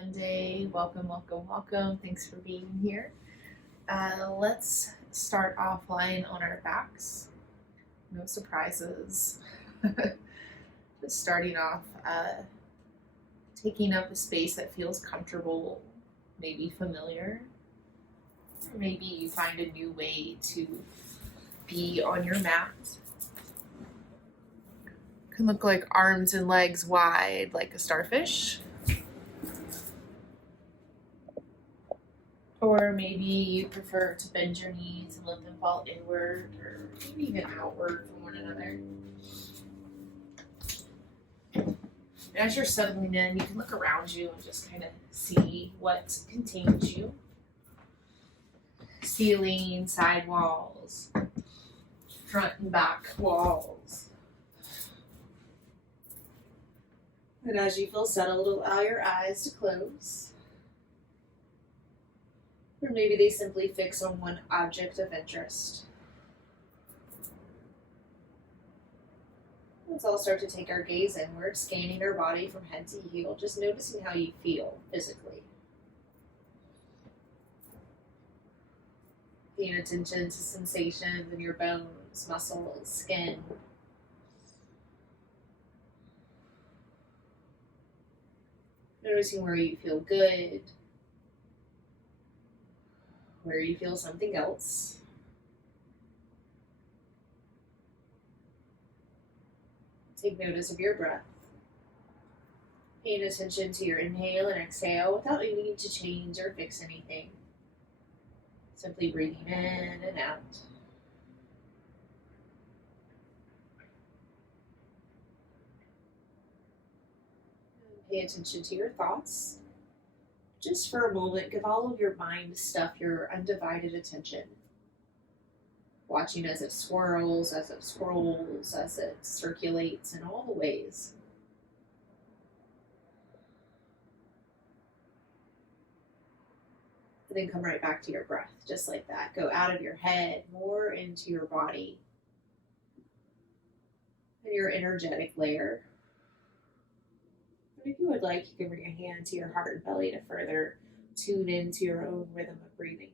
Monday. Welcome, welcome, welcome. Thanks for being here. Let's start off lying on our backs. No surprises. Just starting off, taking up a space that feels comfortable, maybe familiar. Or maybe you find a new way to be on your mat. Can look like arms and legs wide like a starfish. Or maybe you prefer to bend your knees and let them fall inward or maybe even outward from one another. And as you're settling in, you can look around you and just kind of see what contains you. Ceiling, side walls, front and back walls. And as you feel settled, allow your eyes to close. Or maybe they simply fix on one object of interest. Let's all start to take our gaze inward, scanning our body from head to heel, just noticing how you feel physically. Paying attention to sensations in your bones, muscles, skin. Noticing where you feel good, where you feel something else. Take notice of your breath. Paying attention to your inhale and exhale without needing to change or fix anything. Simply breathing in and out. Pay attention to your thoughts. Just for a moment, give all of your mind stuff your undivided attention. Watching as it swirls, as it scrolls, as it circulates in all the ways. And then come right back to your breath, just like that. Go out of your head, more into your body and your energetic layer. And if you would like, you can bring your hand to your heart and belly to further tune into your own rhythm of breathing.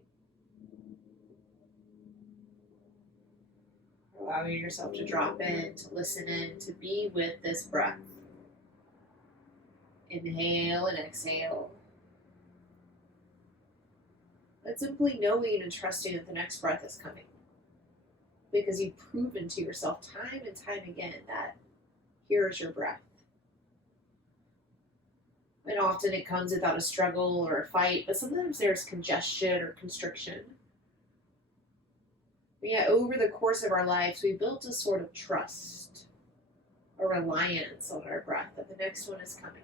Allowing yourself to drop in, to listen in, to be with this breath. Inhale and exhale. But simply knowing and trusting that the next breath is coming. Because you've proven to yourself time and time again that here is your breath. And often it comes without a struggle or a fight, but sometimes there's congestion or constriction. But yet over the course of our lives, we built a sort of trust, a reliance on our breath that the next one is coming.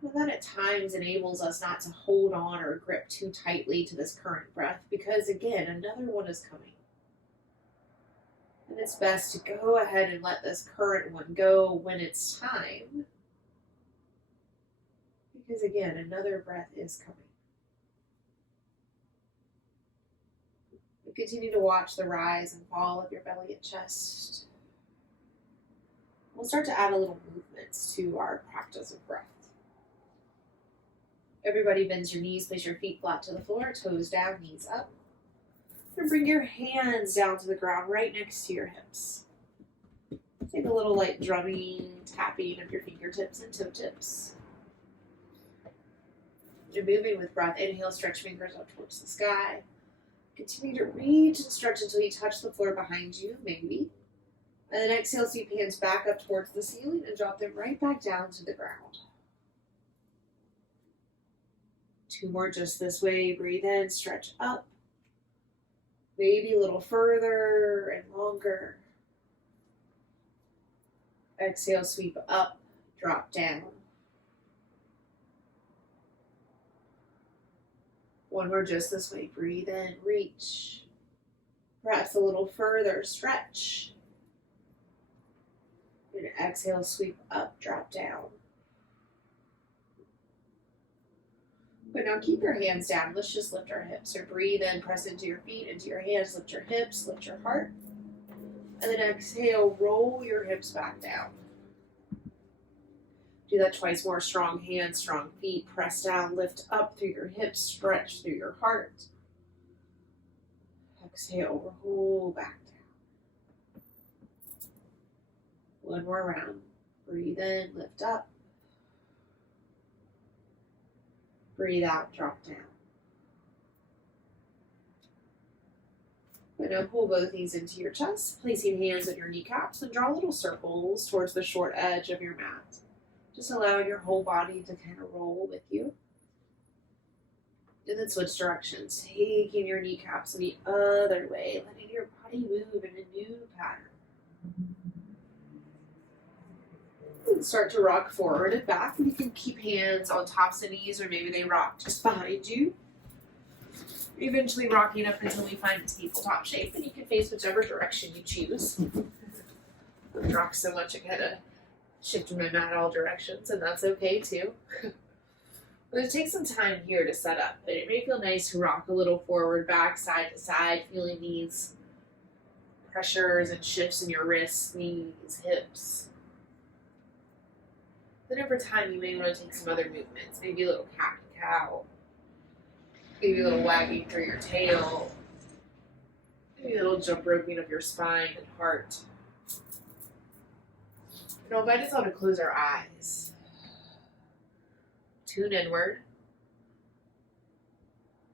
Well, that at times enables us not to hold on or grip too tightly to this current breath because, again, another one is coming. And it's best to go ahead and let this current one go when it's time. Because again, another breath is coming. We continue to watch the rise and fall of your belly and chest. We'll start to add a little movements to our practice of breath. Everybody bends your knees, place your feet flat to the floor, toes down, knees up. And bring your hands down to the ground right next to your hips. Take a little light drumming, tapping of your fingertips and toe tips. You're moving with breath. Inhale, stretch fingers up towards the sky. Continue to reach and stretch until you touch the floor behind you, maybe. And then exhale, sweep hands back up towards the ceiling and drop them right back down to the ground. 2 more just this way. Breathe in, stretch up. Maybe a little further and longer. Exhale, sweep up, drop down. 1 more just this way. Breathe in, reach. Perhaps a little further, stretch. And exhale, sweep up, drop down. But now keep your hands down. Let's just lift our hips. Or breathe in, press into your feet, into your hands, lift your hips, lift your heart. And then exhale, roll your hips back down. Do that twice more. Strong hands, strong feet. Press down, lift up through your hips, stretch through your heart. Exhale, roll back down. One more round. Breathe in, lift up. Breathe out, drop down. And now pull both knees into your chest, placing hands on your kneecaps, and draw little circles towards the short edge of your mat. Just allowing your whole body to kind of roll with you. And then switch directions, taking your kneecaps the other way, letting your body move in a new pattern. And start to rock forward and back. You can keep hands on tops of knees, or maybe they rock just behind you. Eventually rocking up until we find a tabletop shape, and you can face whichever direction you choose. I've rocked so much I kind of shifted my mat all directions, and that's okay too. But it takes some time here to set up, but it may feel nice to rock a little forward, back, side to side, feeling these pressures and shifts in your wrists, knees, hips. Then over time, you may want to take some other movements, maybe a little cat and cow, maybe a little wagging through your tail, maybe a little jump roping of your spine and heart. And I'll invite us all to close our eyes. Tune inward.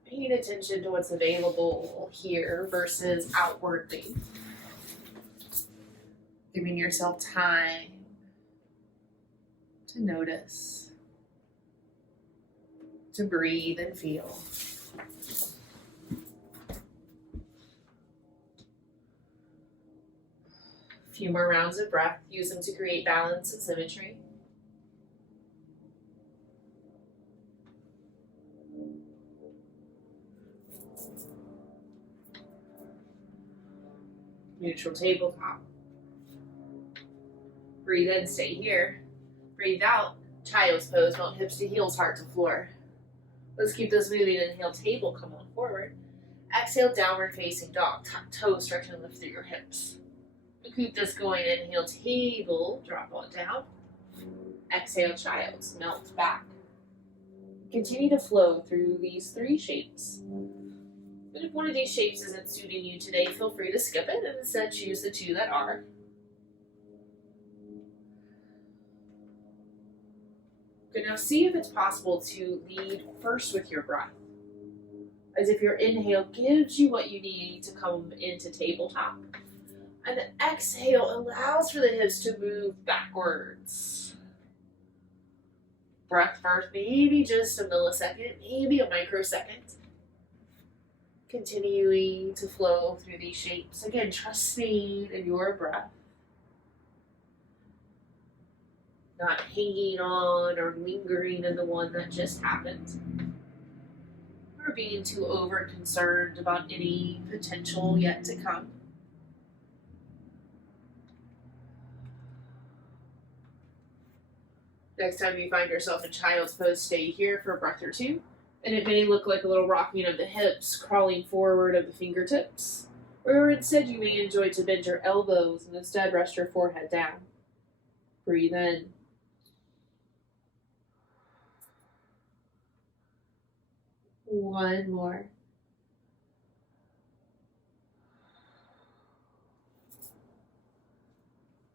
Paying attention to what's available here versus outwardly. Giving yourself time to notice, to breathe and feel. A few more rounds of breath. Use them to create balance and symmetry. Neutral tabletop. Breathe in, stay here. Breathe out, child's pose, melt hips to heels, heart to floor. Let's keep this moving. Inhale, table, come on forward. Exhale, downward facing dog. Tuck toes, stretch and lift through your hips. Keep this going. Inhale, table, drop on down. Exhale, child's, melt back. Continue to flow through these three shapes. And if one of these shapes isn't suiting you today, feel free to skip it and instead choose the two that are. Okay, now see if it's possible to lead first with your breath. As if your inhale gives you what you need to come into tabletop. And the exhale allows for the hips to move backwards. Breath first, maybe just a millisecond, maybe a microsecond. Continuing to flow through these shapes. Again, trusting in your breath. Not hanging on or lingering in the one that just happened. Or being too over-concerned about any potential yet to come. Next time you find yourself in child's pose, stay here for a breath or two. And it may look like a little rocking of the hips, crawling forward of the fingertips. Or instead you may enjoy to bend your elbows and instead rest your forehead down. Breathe in. One more.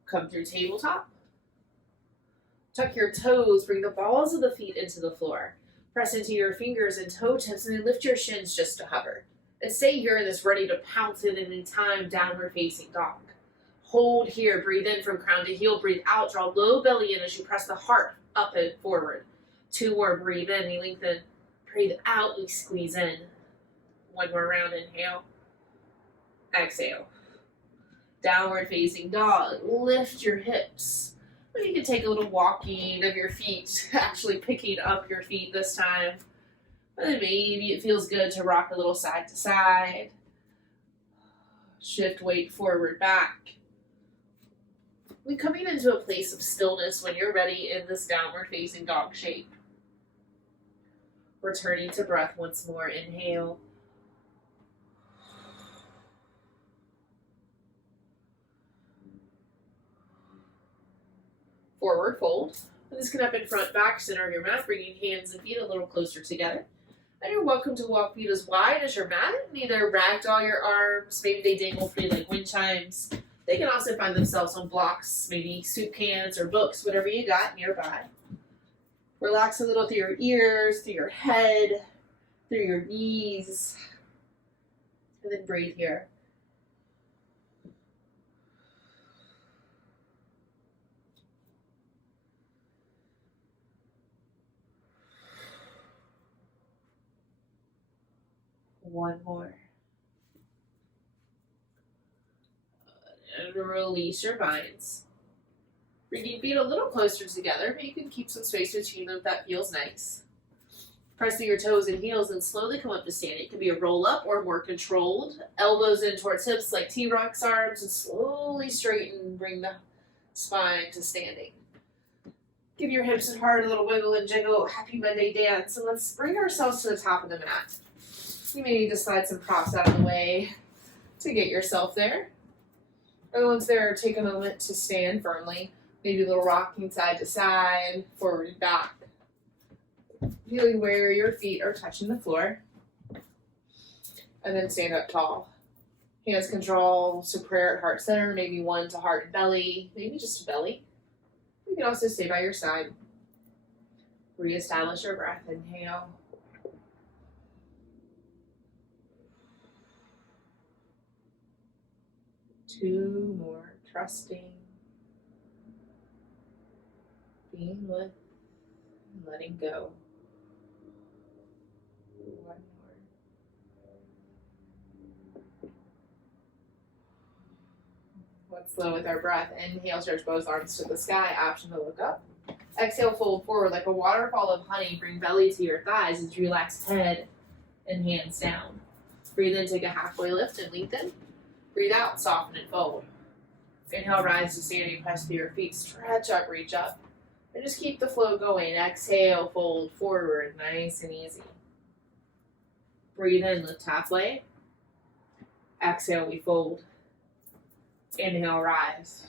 Come through tabletop. Tuck your toes, bring the balls of the feet into the floor. Press into your fingers and toe tips and then lift your shins just to hover. And stay here in this ready to pounce at any time downward facing dog. Hold here, breathe in from crown to heel, breathe out, draw low belly in as you press the heart up and forward. Two more, breathe in, we lengthen. Breathe out, we squeeze in. One more round, inhale. Exhale. Downward facing dog, lift your hips. You can take a little walking of your feet, actually picking up your feet this time. And then maybe it feels good to rock a little side to side. Shift weight forward, back. We're coming into a place of stillness when you're ready in this downward facing dog shape. Returning to breath once more, inhale. Forward fold. And this can up in front, back, center of your mat, bringing hands and feet a little closer together. And you're welcome to walk feet as wide as your mat, and either ragdoll your arms, maybe they dangle free like wind chimes. They can also find themselves on blocks, maybe soup cans or books, whatever you got nearby. Relax a little through your ears, through your head, through your knees, and then breathe here. One more. And release your vines. Bring your feet a little closer together, but you can keep some space between them if that feels nice. Press through your toes and heels and slowly come up to standing. It can be a roll up or more controlled. Elbows in towards hips like T-Rex arms, and slowly straighten and bring the spine to standing. Give your hips and heart a little wiggle and jiggle. Happy Monday dance. And let's bring ourselves to the top of the mat. You may need to slide some props out of the way to get yourself there. And once there, take a moment to stand firmly. Maybe a little rocking side to side, forward and back. Feeling where your feet are touching the floor. And then stand up tall. Hands control to prayer at heart center, maybe one to heart and belly, maybe just belly. You can also stay by your side. Reestablish your breath. Inhale. Two more, trusting, being with, and letting go. One more. Let's slow with our breath. Inhale, stretch both arms to the sky, option to look up. Exhale, fold forward like a waterfall of honey. Bring belly to your thighs as you relax head and hands down. Breathe in, take a halfway lift and lengthen. Breathe out, soften and fold. Inhale, rise to standing, press through your feet, stretch up, reach up. And just keep the flow going. Exhale, fold forward, nice and easy. Breathe in, lift halfway. Exhale, we fold. Inhale, rise.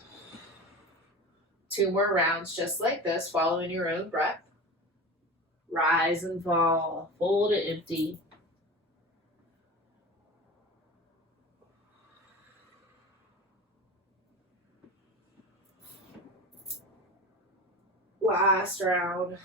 Two more rounds just like this, following your own breath. Rise and fall, fold and empty. Last round.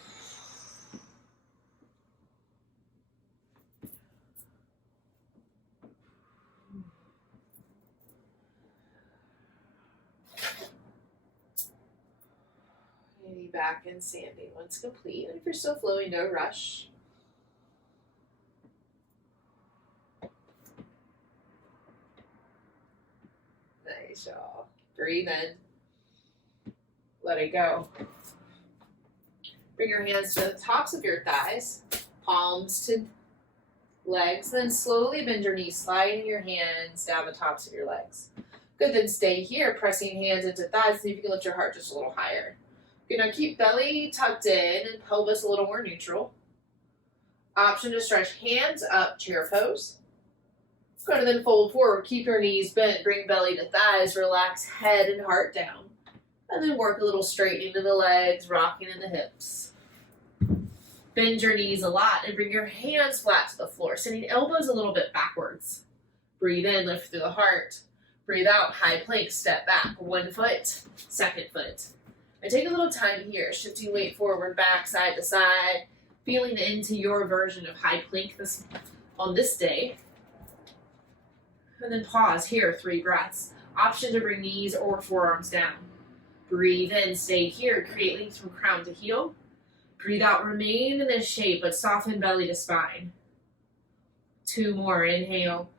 Maybe back and standing once complete. And if you're still flowing, no rush. Nice, y'all. Breathe in. Let it go. Bring your hands to the tops of your thighs, palms to legs, then slowly bend your knees, sliding your hands down the tops of your legs. Good, then stay here, pressing hands into thighs, see if you can lift your heart just a little higher. Good, now keep belly tucked in and pelvis a little more neutral. Option to stretch hands up, chair pose. Go to then fold forward, keep your knees bent, bring belly to thighs, relax head and heart down. And then work a little straightening in the legs, rocking in the hips. Bend your knees a lot and bring your hands flat to the floor, sending elbows a little bit backwards. Breathe in, lift through the heart. Breathe out, high plank, step back. One foot, second foot. And take a little time here, shifting weight forward, back, side to side, feeling into your version of high plank on this day. And then pause here, 3 breaths. Option to bring knees or forearms down. Breathe in, stay here, create length from crown to heel. Breathe out, remain in this shape, but soften belly to spine. 2 more, inhale.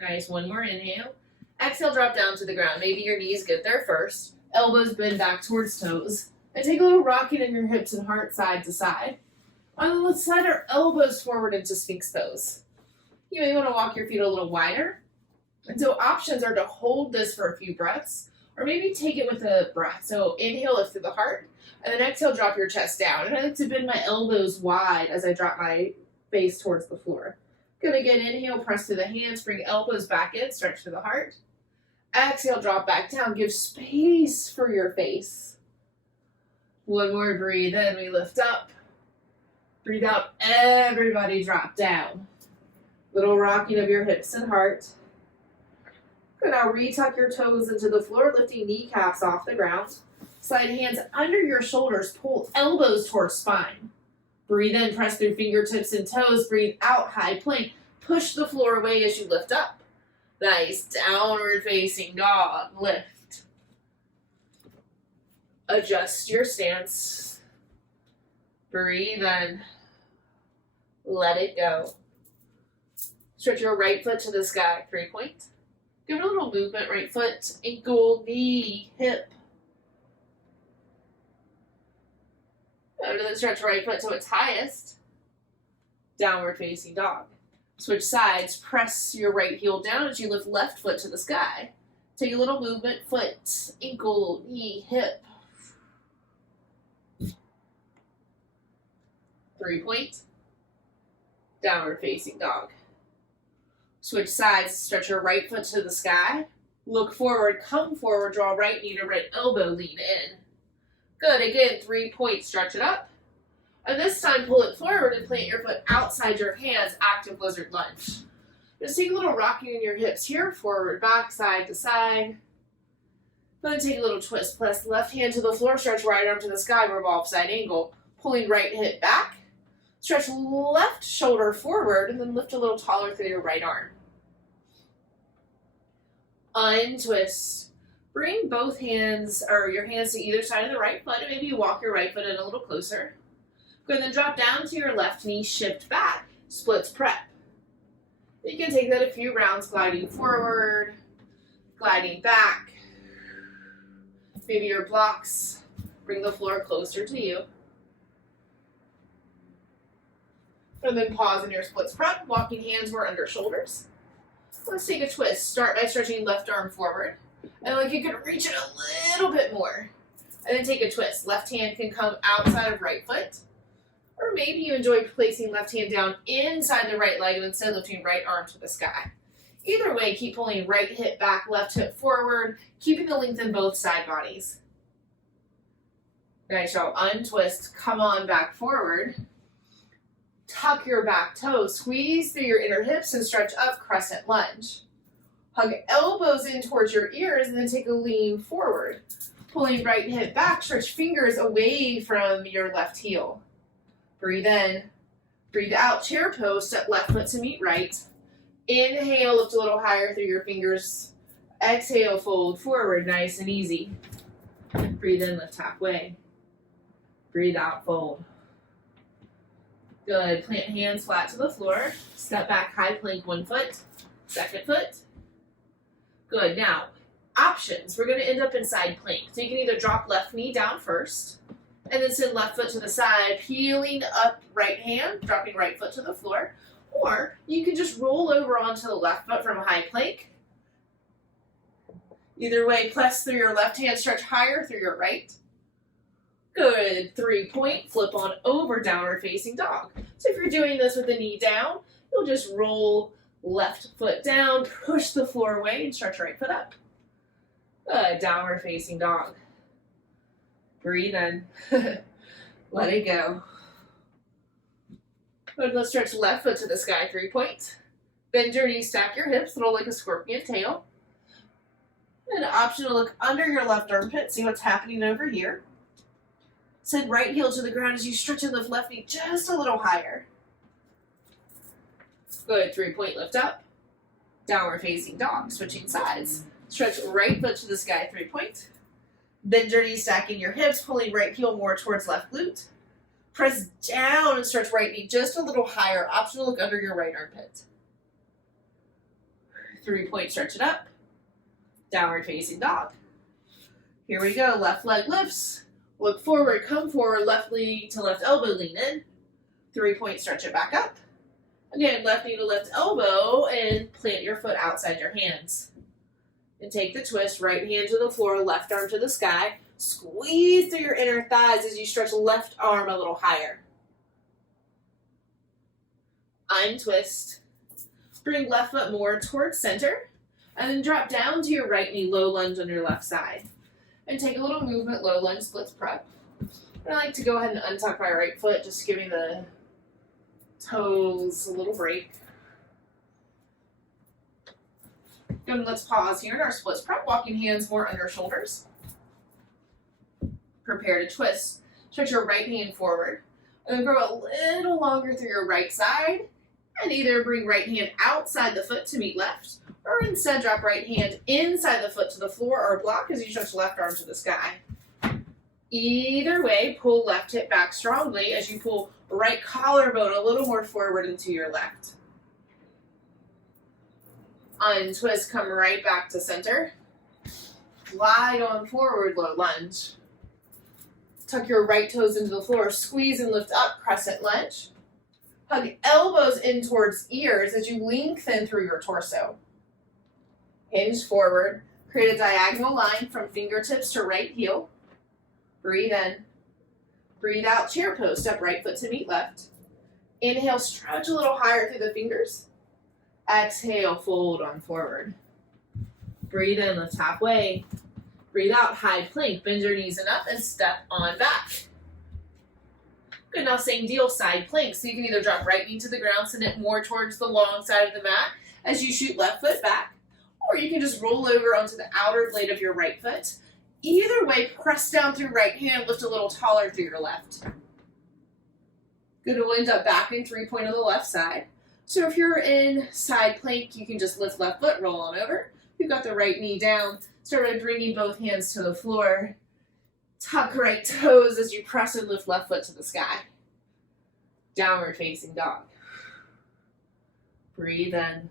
Nice, 1 more, inhale. Exhale, drop down to the ground. Maybe your knees get there first. Elbows bend back towards toes. And take a little rocking in your hips and heart side to side. And then let's slide our elbows forward into Sphinx pose. You may want to walk your feet a little wider. And so options are to hold this for a few breaths, or maybe take it with a breath. So inhale, lift through the heart, and then exhale, drop your chest down. And I like to bend my elbows wide as I drop my face towards the floor. Good, again, inhale, press through the hands, bring elbows back in, stretch through the heart. Exhale, drop back down, give space for your face. One more, breathe in, we lift up. Breathe out, everybody drop down. Little rocking of your hips and heart. Good, now retuck your toes into the floor, lifting kneecaps off the ground. Slide hands under your shoulders, pull elbows towards spine. Breathe in, press through fingertips and toes. Breathe out, high plank. Push the floor away as you lift up. Nice, downward facing dog, lift. Adjust your stance. Breathe in. Let it go. Stretch your right foot to the sky, 3-point. Give it a little movement, right foot, ankle, knee, hip. And then stretch right foot to its highest. Downward facing dog. Switch sides, press your right heel down as you lift left foot to the sky. Take a little movement, foot, ankle, knee, hip. 3-point. Downward facing dog. Switch sides, stretch your right foot to the sky. Look forward, come forward, draw right knee to right elbow, lean in. Good, again, 3-point, stretch it up. And this time, pull it forward and plant your foot outside your hands, active lizard lunge. Just take a little rocking in your hips here, forward, back, side to side. Then take a little twist, press left hand to the floor, stretch right arm to the sky, revolve side angle. Pulling right hip back, stretch left shoulder forward, and then lift a little taller through your right arm. Untwist. Bring both hands, or your hands to either side of the right foot, and maybe you walk your right foot in a little closer. Good, then drop down to your left knee, shift back, splits prep. You can take that a few rounds, gliding forward, gliding back. Maybe your blocks, bring the floor closer to you. And then pause in your splits prep, walking hands more under shoulders. Let's take a twist. Start by stretching left arm forward. And like you can reach it a little bit more. And then take a twist. Left hand can come outside of right foot. Or maybe you enjoy placing left hand down inside the right leg and instead lifting right arm to the sky. Either way, keep pulling right hip back, left hip forward, keeping the length in both side bodies. Nice, so untwist, come on back forward. Tuck your back toes, squeeze through your inner hips and stretch up, crescent lunge. Hug elbows in towards your ears and then take a lean forward. Pulling right hip back, stretch fingers away from your left heel. Breathe in, breathe out, chair pose, step left foot to meet right. Inhale, lift a little higher through your fingers. Exhale, fold forward, nice and easy. Breathe in, lift halfway. Breathe out, fold. Good, plant hands flat to the floor. Step back, high plank, 1 foot, second foot. Good, now, options. We're gonna end up in side plank. So you can either drop left knee down first, and then send left foot to the side, peeling up right hand, dropping right foot to the floor. Or you can just roll over onto the left foot from a high plank. Either way, press through your left hand, stretch higher through your right. Good, 3-point, flip on over, downward facing dog. So if you're doing this with the knee down, you'll just roll left foot down, push the floor away, and stretch right foot up. Good, downward facing dog. Breathe in. Let it go. Good, let's stretch left foot to the sky, 3-point. Bend your knees, stack your hips, roll like a scorpion tail. And option to look under your left armpit, see what's happening over here. Send right heel to the ground as you stretch and lift left knee just a little higher. Good, 3-point lift up. Downward facing dog, switching sides. Stretch right foot to the sky, 3-point. Bend your knees, stacking your hips, pulling right heel more towards left glute. Press down and stretch right knee just a little higher. Option to look under your right armpit. 3-point, stretch it up. Downward facing dog. Here we go, left leg lifts. Look forward, come forward, left knee to left elbow, lean in. 3-point, stretch it back up. Again, left knee to left elbow and plant your foot outside your hands. And take the twist, right hand to the floor, left arm to the sky. Squeeze through your inner thighs as you stretch left arm a little higher. Untwist. Bring left foot more towards center, and then drop down to your right knee, low lunge on your left side. And take a little movement, low lunge, splits prep. And I like to go ahead and untuck my right foot, just giving the toes a little break. Good, and let's pause here in our splits prep, walking hands more under shoulders. Prepare to twist. Stretch your right hand forward, and then grow a little longer through your right side, and either bring right hand outside the foot to meet left, or instead drop right hand inside the foot to the floor or block as you stretch left arm to the sky. Either way, pull left hip back strongly as you pull right collarbone a little more forward into your left. Untwist, come right back to center. Glide on forward, low lunge. Tuck your right toes into the floor, squeeze and lift up, crescent lunge. Hug elbows in towards ears as you lengthen through your torso. Hinge forward, create a diagonal line from fingertips to right heel. Breathe in. Breathe out, chair pose, step right foot to meet left. Inhale, stretch a little higher through the fingers. Exhale, fold on forward. Breathe in, lift halfway. Breathe out, high plank, bend your knees and up and step on back. Good, now same deal, side plank. So you can either drop right knee to the ground, send it more towards the long side of the mat as you shoot left foot back, or you can just roll over onto the outer blade of your right foot. Either way, press down through right hand, lift a little taller through your left. Good, we'll end up back in 3-point on the left side. So if you're in side plank, you can just lift left foot, roll on over. You've got the right knee down. Start by bringing both hands to the floor. Tuck right toes as you press and lift left foot to the sky. Downward facing dog. Breathe in.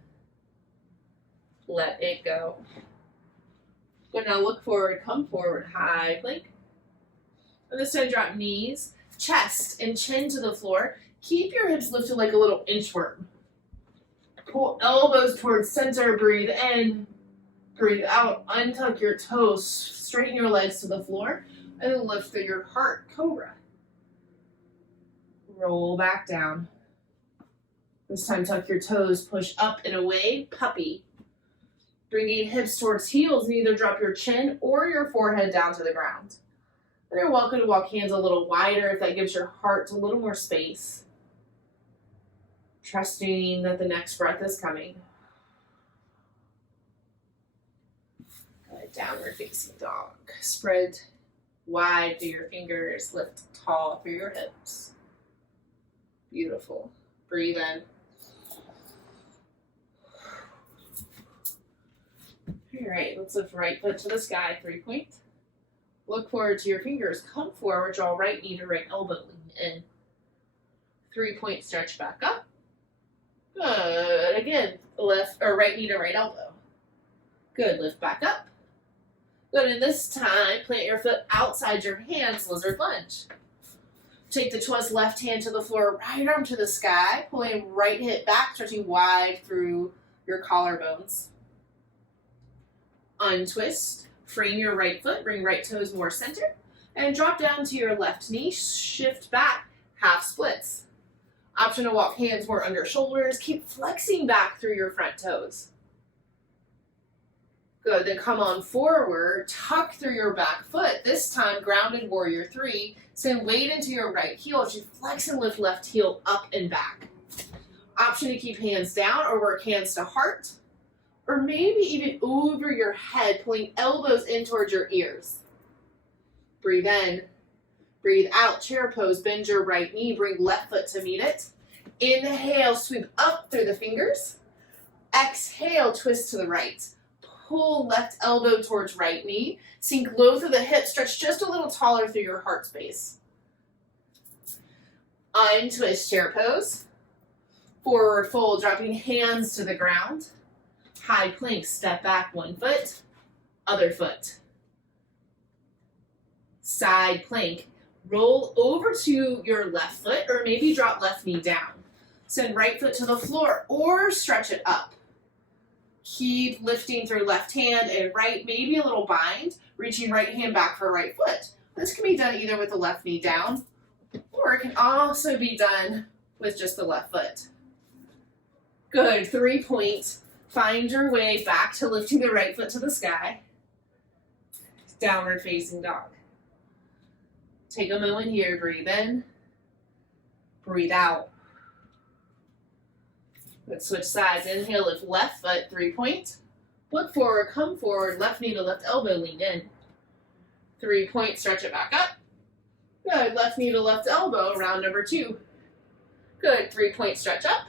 Let it go. Good, now look forward, come forward, high plank. And this time drop knees, chest, and chin to the floor. Keep your hips lifted like a little inchworm. Pull elbows towards center, breathe in. Breathe out, untuck your toes, straighten your legs to the floor, and then lift through your heart, cobra. Roll back down. This time tuck your toes, push up and away, puppy. Bringing hips towards heels, and either drop your chin or your forehead down to the ground. And you're welcome to walk hands a little wider if that gives your heart a little more space. Trusting that the next breath is coming. Downward facing dog. Spread wide through your fingers. Lift tall through your hips. Beautiful. Breathe in. All right, let's lift right foot to the sky, 3-point. Look forward to your fingers. Come forward, draw right knee to right elbow. Lean in. 3-point stretch back up. Good. Again, left or right knee to right elbow. Good. Lift back up. Good, and this time, plant your foot outside your hands, lizard lunge. Take the twist, left hand to the floor, right arm to the sky, pulling right hip back, stretching wide through your collarbones. Untwist, frame your right foot, bring right toes more center, and drop down to your left knee, shift back, half splits. Option to walk hands more under shoulders, keep flexing back through your front toes. Good, then come on forward, tuck through your back foot, this time grounded warrior 3, send weight into your right heel as you flex and lift left heel up and back. Option to keep hands down or work hands to heart, or maybe even over your head, pulling elbows in towards your ears. Breathe in, breathe out, chair pose, bend your right knee, bring left foot to meet it. Inhale, sweep up through the fingers. Exhale, twist to the right. Pull left elbow towards right knee. Sink low through the hips. Stretch just a little taller through your heart space. Untwist, chair pose. Forward fold, dropping hands to the ground. High plank, step back 1 foot, other foot. Side plank. Roll over to your left foot or maybe drop left knee down. Send right foot to the floor or stretch it up. Keep lifting through left hand and right, maybe a little bind, reaching right hand back for right foot. This can be done either with the left knee down, or it can also be done with just the left foot. Good, 3 points. Find your way back to lifting the right foot to the sky. Downward facing dog. Take a moment here, breathe in, breathe out. Let's switch sides. Inhale, lift left foot, 3 point. Look forward, come forward, left knee to left elbow, lean in. 3 point, stretch it back up. Good, left knee to left elbow, round number 2. Good, 3 point, stretch up.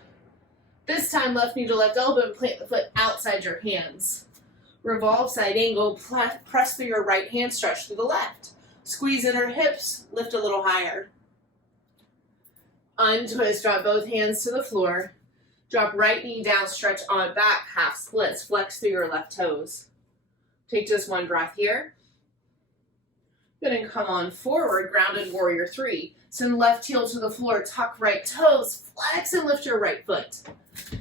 This time, left knee to left elbow and plant the foot outside your hands. Revolve side angle, press through your right hand, stretch to the left. Squeeze inner hips, lift a little higher. Untwist, drop both hands to the floor. Drop right knee down, stretch on back, half splits, flex through your left toes. Take just one breath here. Good, and come on forward, grounded warrior 3. Send left heel to the floor, tuck right toes, flex and lift your right foot.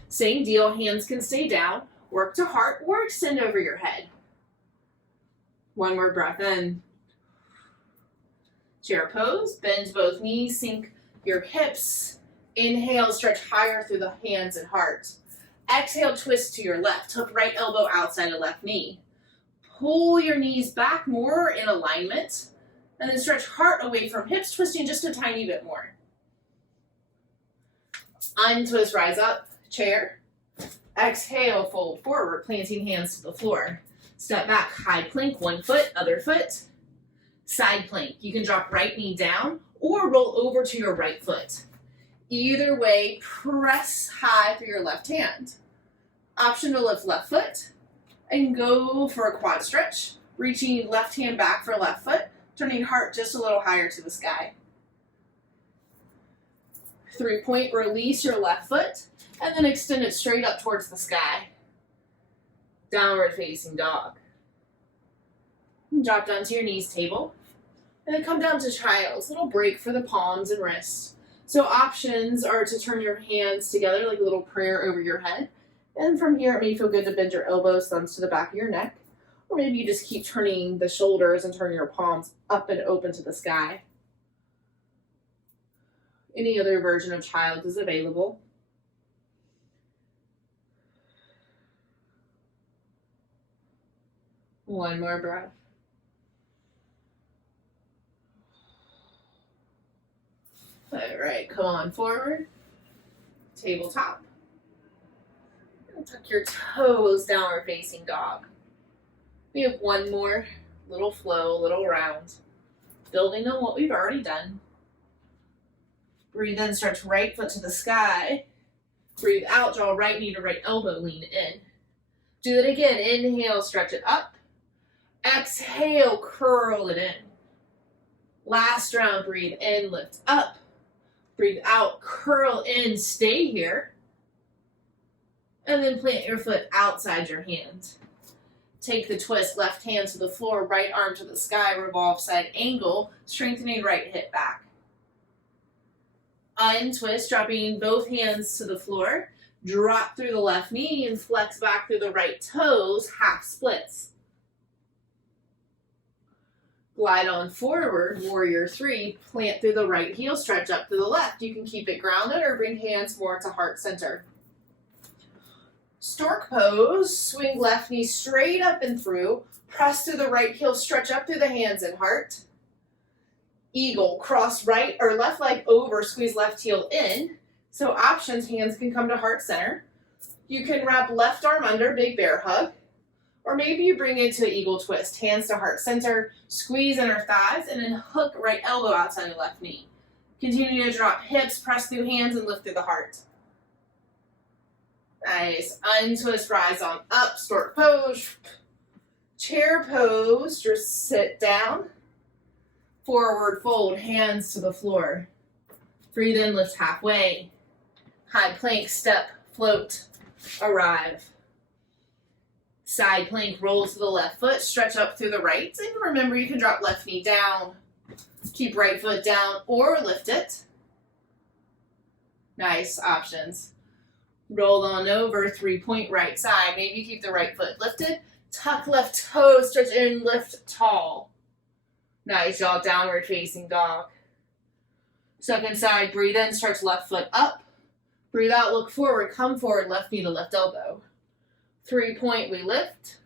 Same deal, hands can stay down, work to heart or extend over your head. One more breath in. Chair pose, bend both knees, sink your hips. Inhale, stretch higher through the hands and heart. Exhale, twist to your left, tuck right elbow outside of left knee. Pull your knees back more in alignment, and then stretch heart away from hips, twisting just a tiny bit more. Untwist, rise up, chair. Exhale, fold forward, planting hands to the floor. Step back, high plank, one foot, other foot. Side plank. You can drop right knee down or roll over to your right foot. Either way, press high through your left hand. Option to lift left foot and go for a quad stretch, reaching left hand back for left foot, turning heart just a little higher to the sky. 3 point, release your left foot and then extend it straight up towards the sky. Downward facing dog. Drop down to your knees, table. And then come down to child's. Little break for the palms and wrists. So options are to turn your hands together like a little prayer over your head. And from here, it may feel good to bend your elbows, thumbs to the back of your neck. Or maybe you just keep turning the shoulders and turning your palms up and open to the sky. Any other version of child is available. One more breath. All right, come on forward. Tabletop. And tuck your toes, downward facing dog. We have one more little flow, little round. Building on what we've already done. Breathe in, stretch right foot to the sky. Breathe out, draw right knee to right elbow, lean in. Do that again. Inhale, stretch it up. Exhale, curl it in. Last round, breathe in, lift up. Breathe out, curl in, stay here. And then plant your foot outside your hand. Take the twist, left hand to the floor, right arm to the sky, revolve side angle, strengthening right hip back. Untwist, dropping both hands to the floor, drop through the left knee and flex back through the right toes, half splits. Glide on forward, warrior 3, plant through the right heel, stretch up to the left. You can keep it grounded or bring hands more to heart center. Stork pose, swing left knee straight up and through, press through the right heel, stretch up through the hands and heart. Eagle, cross right or left leg over, squeeze left heel in. So options, hands can come to heart center. You can wrap left arm under, big bear hug. Or maybe you bring it to eagle twist, hands to heart center, squeeze inner thighs, and then hook right elbow outside of left knee. Continue to drop hips, press through hands, and lift through the heart. Nice. Untwist, rise on up, stork pose. Chair pose, just sit down. Forward fold, hands to the floor. Breathe in, lift halfway. High plank, step, float, arrive. Side plank, roll to the left foot, stretch up through the right. And remember, you can drop left knee down. Keep right foot down or lift it. Nice options. Roll on over, 3 point right side. Maybe keep the right foot lifted. Tuck left toe, stretch in, lift tall. Nice, y'all. Downward facing dog. Second side, breathe in, stretch left foot up. Breathe out, look forward, come forward, left knee to left elbow. 3-point, we lift.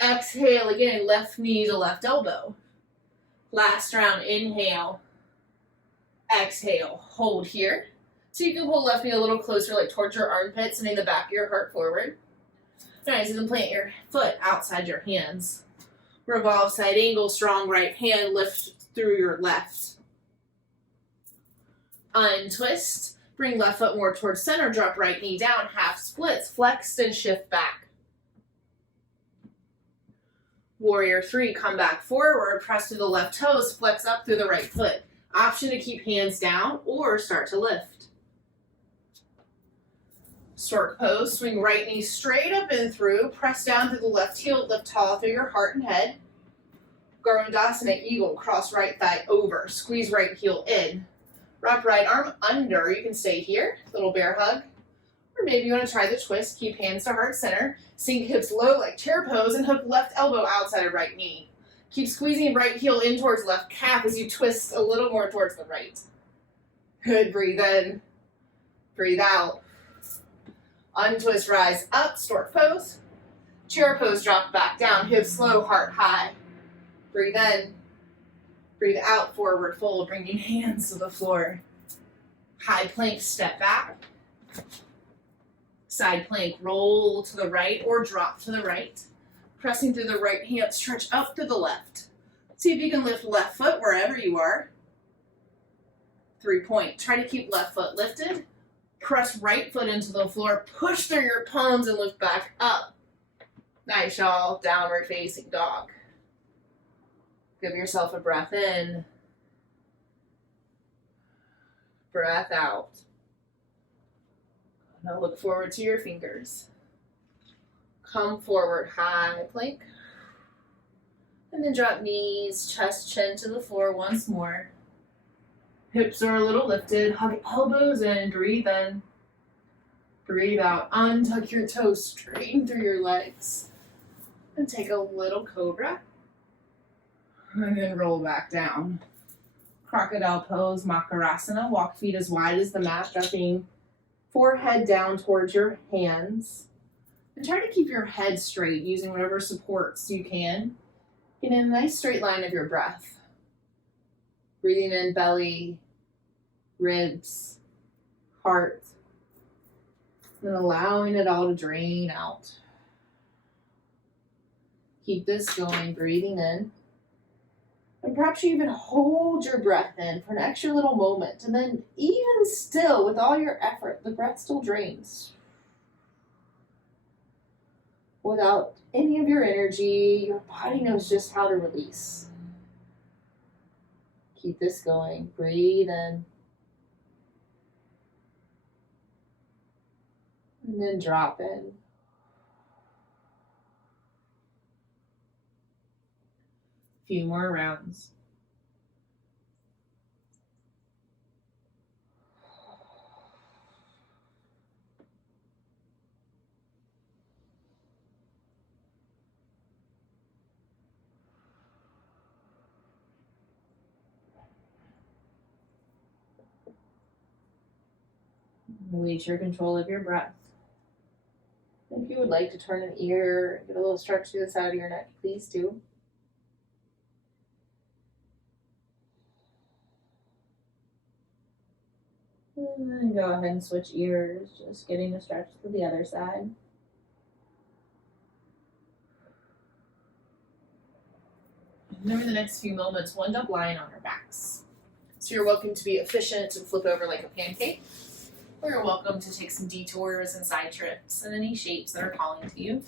Exhale again, left knee to left elbow. Last round, inhale. Exhale, hold here. So you can pull left knee a little closer, like towards your armpits and in the back of your heart forward. Nice, and then plant your foot outside your hands. Revolve side angle, strong right hand, lift through your left. Untwist, bring left foot more towards center, drop right knee down, half splits, flex and shift back. Warrior 3, come back forward, press to the left toes, flex up through the right foot. Option to keep hands down or start to lift. Stork pose, swing right knee straight up and through, press down through the left heel, lift tall through your heart and head. Garudasana Eagle, cross right thigh over, squeeze right heel in. Wrap right arm under, you can stay here, little bear hug. Or maybe you want to try the twist, keep hands to heart center, sink hips low like chair pose, and hook left elbow outside of right knee. Keep squeezing right heel in towards left calf as you twist a little more towards the right. Good, breathe in, breathe out. Untwist, rise up, stork pose. Chair pose, drop back down, hips low, heart high. Breathe in, breathe out, forward fold, bringing hands to the floor. High plank, step back. Side plank, roll to the right or drop to the right. Pressing through the right hand, stretch up to the left. See if you can lift left foot wherever you are. 3-point, try to keep left foot lifted. Press right foot into the floor, push through your palms and lift back up. Nice, y'all. Downward facing dog. Give yourself a breath in. Breath out. Now look forward to your fingers. Come forward, high plank. And then drop knees, chest, chin to the floor once more. Hips are a little lifted. Hug elbows in. Breathe in. Breathe out. Untuck your toes. Straighten through your legs. And take a little cobra. And then roll back down. Crocodile pose, Makarasana. Walk feet as wide as the mat. Dropping forehead down towards your hands. And try to keep your head straight using whatever supports you can. Get in a nice straight line of your breath. Breathing in belly, ribs, heart, and allowing it all to drain out. Keep this going, breathing in. And perhaps you even hold your breath in for an extra little moment. And then even still, with all your effort, the breath still drains. Without any of your energy, your body knows just how to release. Keep this going. Breathe in. And then drop in. A few more rounds. Release your control of your breath. If you would like to turn an ear, get a little stretch to the side of your neck, please do. And then go ahead and switch ears, just getting a stretch to the other side. And over the next few moments, we'll end up lying on our backs. So you're welcome to be efficient and flip over like a pancake. Or you're welcome to take some detours and side trips and any shapes that are calling to you.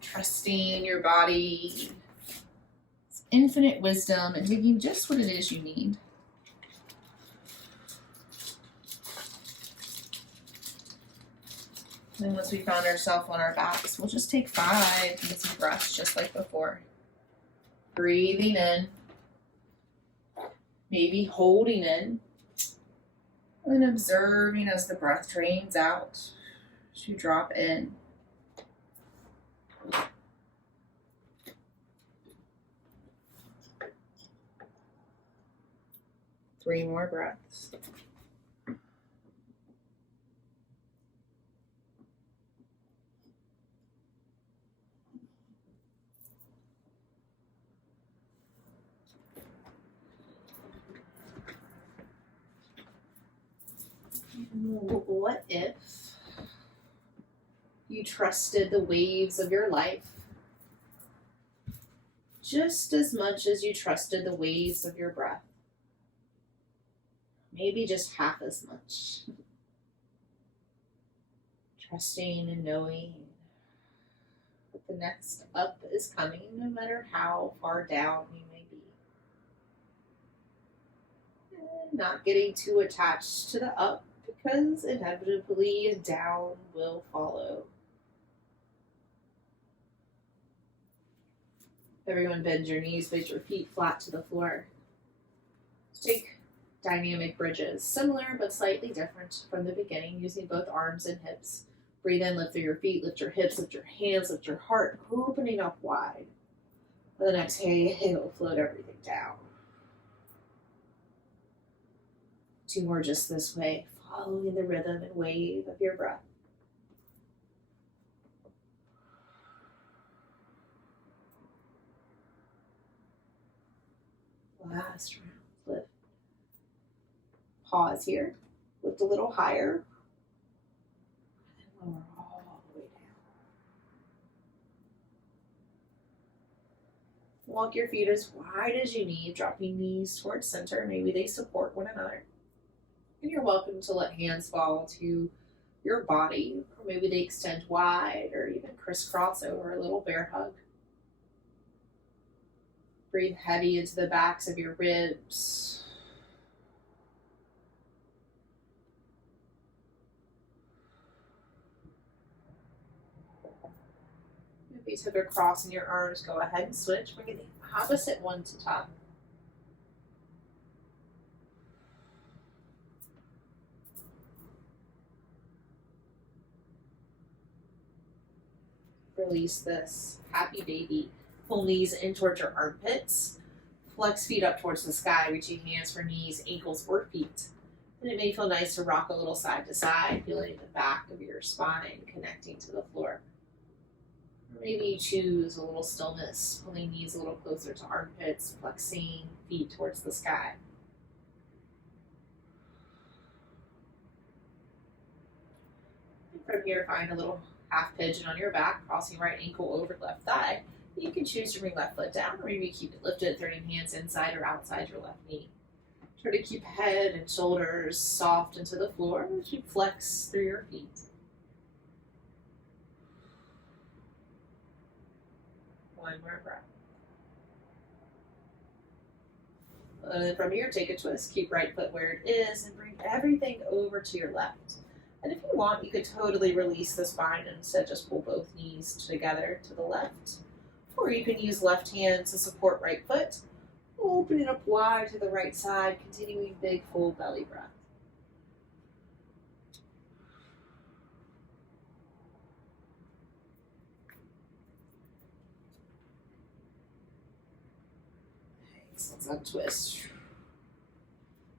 Trusting your body, infinite wisdom, and taking just what it is you need. And then once we found ourselves on our backs, we'll just take 5 easy breaths just like before. Breathing in, maybe holding in, and observing as the breath drains out as you drop in. Three more breaths. What if you trusted the waves of your life just as much as you trusted the waves of your breath? Maybe just half as much. Trusting and knowing that the next up is coming, no matter how far down you may be. And not getting too attached to the up, because inevitably a down will follow. Everyone bend your knees, place your feet flat to the floor. Take dynamic bridges, similar but slightly different from the beginning, using both arms and hips. Breathe in, lift through your feet, lift your hips, lift your hands, lift your heart, opening up wide. With an exhale, float everything down. 2 more just this way, following the rhythm and wave of your breath. Last round, lift. Pause here, lift a little higher, and lower all the way down. Walk your feet as wide as you need, dropping knees towards center. Maybe they support one another. And you're welcome to let hands fall to your body, or maybe they extend wide, or even crisscross over a little bear hug. Breathe heavy into the backs of your ribs. If you took a cross in your arms, go ahead and switch. Bring the opposite one to top. Release this happy baby. Pull knees in towards your armpits. Flex feet up towards the sky, reaching hands for knees, ankles, or feet. And it may feel nice to rock a little side to side, feeling the back of your spine connecting to the floor. Or maybe you choose a little stillness, pulling knees a little closer to armpits, flexing feet towards the sky. And from here, find a little half pigeon on your back, crossing right ankle over left thigh. You can choose to bring left foot down, or maybe keep it lifted, turning hands inside or outside your left knee. Try to keep head and shoulders soft into the floor as you flex through your feet. One more breath. And then from here, take a twist. Keep right foot where it is and bring everything over to your left. And if you want, you could totally release the spine and instead just pull both knees together to the left. Or you can use left hand to support right foot, opening up wide to the right side, continuing big full belly breath. Let's untwist.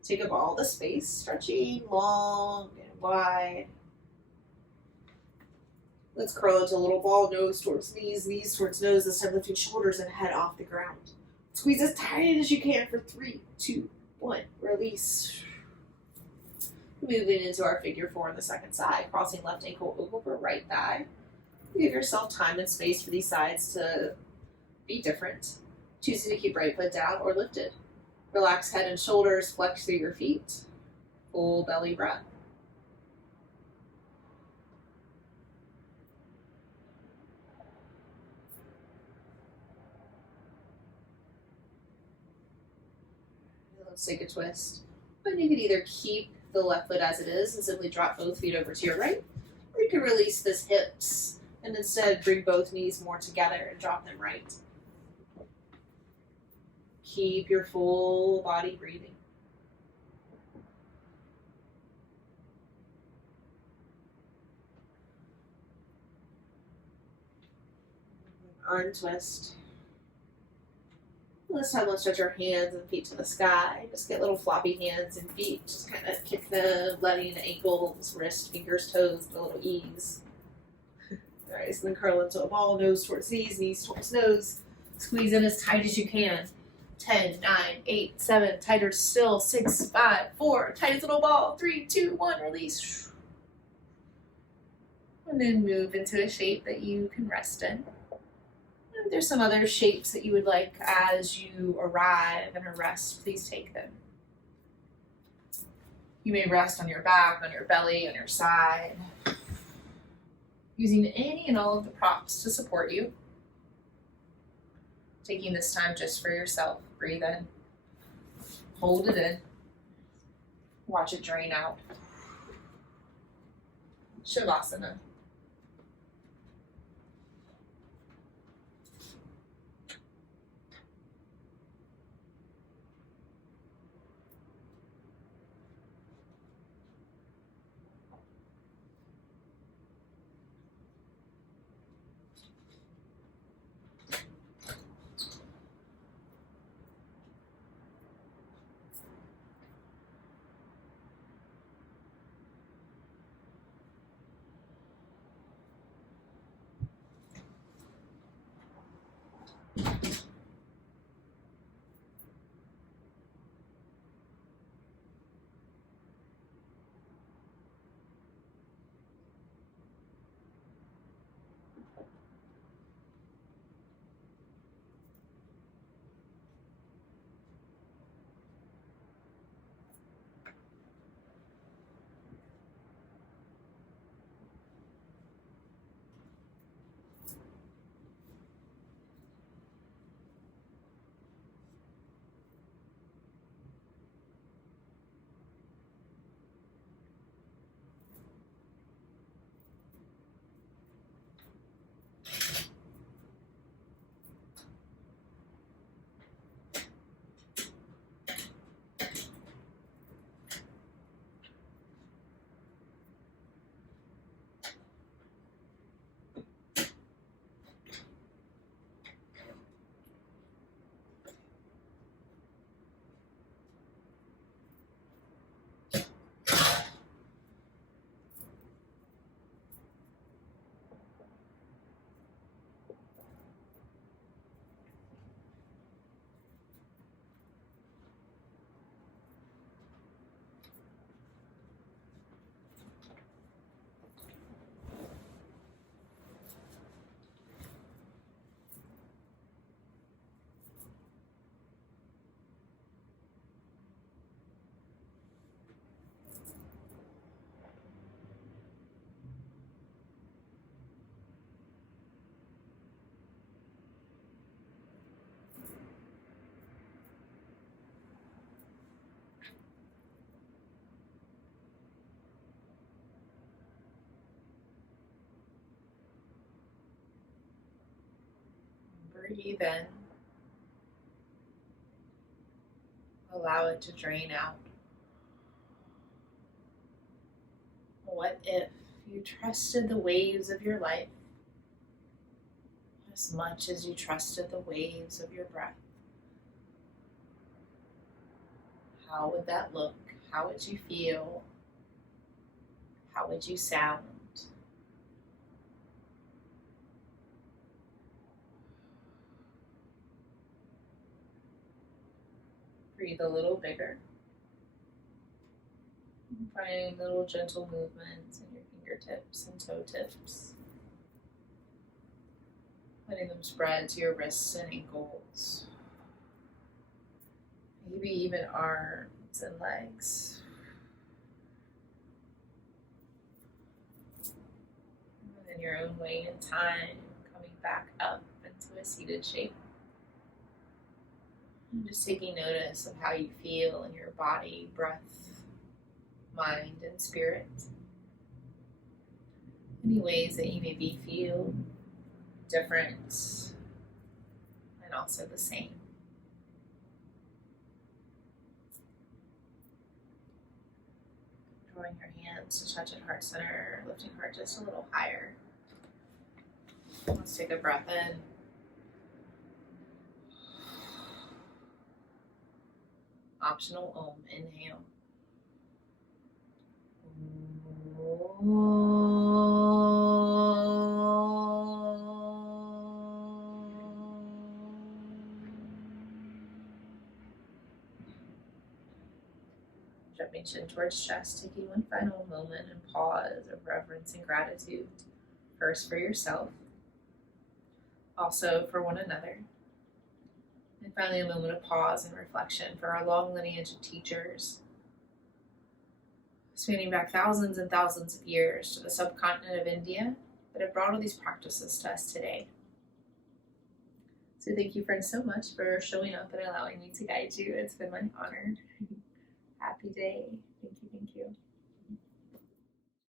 Take up all the space, stretching long and wide. Let's curl into a little ball, nose towards knees, knees towards nose. This time lifting shoulders and head off the ground. Squeeze as tight as you can for 3, 2, 1. Release. Moving into our figure 4 on the second side, crossing left ankle over right thigh. Give yourself time and space for these sides to be different. Choosing to keep right foot down or lifted. Relax head and shoulders, flex through your feet. Full belly breath. Let's take a twist. And you can either keep the left foot as it is and simply drop both feet over to your right, or you can release this hips and instead bring both knees more together and drop them right. Keep your full body breathing. Untwist. This time let's stretch our hands and feet to the sky. Just get little floppy hands and feet. Just kind of kick them, letting the ankles, wrist, fingers, toes with a little ease. All right, so then curl into a ball, nose towards knees, knees towards nose. Squeeze in as tight as you can. 10, 9, 8, 7, tighter still, 6, 5, 4, tight as a little ball, 3, 2, 1, release. And then move into a shape that you can rest in. And if there's some other shapes that you would like as you arrive in a rest, please take them. You may rest on your back, on your belly, on your side, using any and all of the props to support you. Taking this time just for yourself. Breathe in. Hold it in. Watch it drain out. Shavasana. Breathe in. Allow it to drain out. What if you trusted the waves of your life as much as you trusted the waves of your breath? How would that look? How would you feel? How would you sound? Breathe a little bigger. Find little gentle movements in your fingertips and toe tips. Letting them spread to your wrists and ankles. Maybe even arms and legs. And in your own way and time, coming back up into a seated shape. And just taking notice of how you feel in your body, breath, mind, and spirit. Any ways that you maybe feel different and also the same. Drawing your hands to touch at heart center, lifting heart just a little higher. Let's take a breath in. Optional Om, inhale. mentioned, towards chest, taking one final moment and pause of reverence and gratitude, first for yourself, also for one another, and finally a moment of pause and reflection for our long lineage of teachers, spanning back thousands and thousands of years to the subcontinent of India that have brought all these practices to us today. So thank you, friends, so much for showing up and allowing me to guide you. It's been my honor. Happy day. Thank you, thank you.